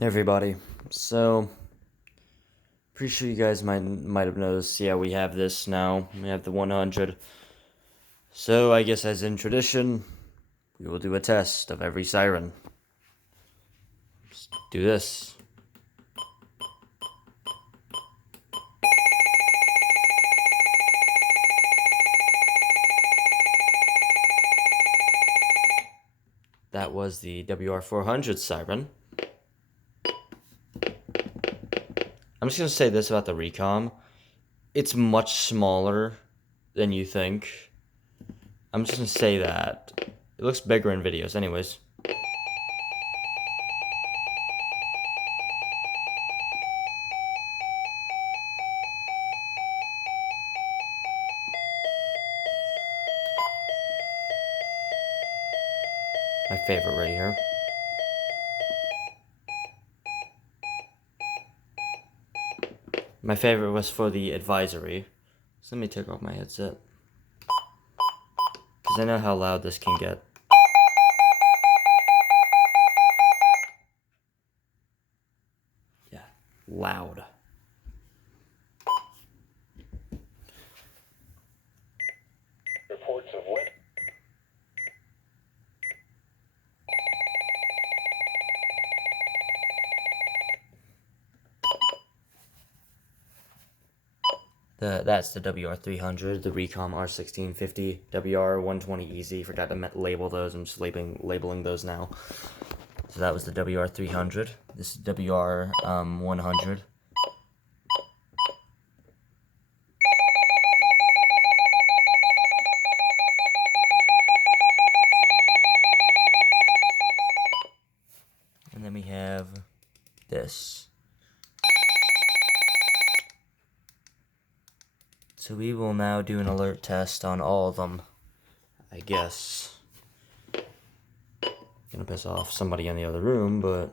Hey everybody. So, pretty sure you guys might have noticed. Yeah, we have this now. We have the 100. So, I guess as in tradition, we will do a test of every siren. Let's do this. That was the WR400 siren. I'm just gonna say this about the recom. It's much smaller than you think. I'm just gonna say that. It looks bigger in videos, anyways. My favorite right here. My favorite was for the advisory. So let me take off my headset. Because I know how loud this can get. Yeah, loud. Reports of wet. That's the WR300, the Recom R1650, WR120 Easy. Forgot to label those. I'm just labeling those now. So that was the WR300. This is WR100. And then we have this. So we will now do an alert test on all of them, I guess. Gonna piss off somebody in the other room, but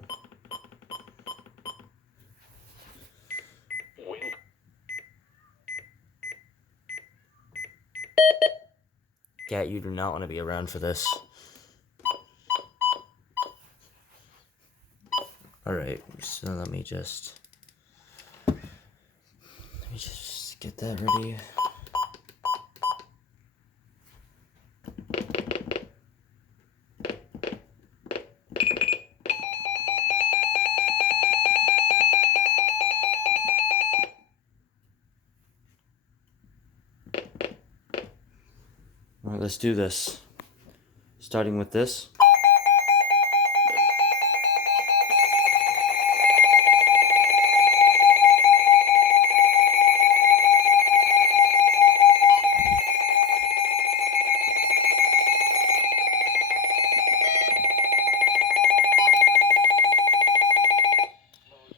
Cat, you do not want to be around for this. Alright, so let me just get that ready. Alright, let's do this. Starting with this.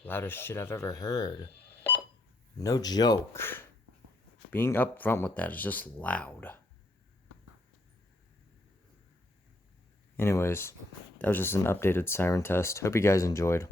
Loudest shit I've ever heard. No joke. Being upfront with that is just loud. Anyways, that was just an updated siren test. Hope you guys enjoyed.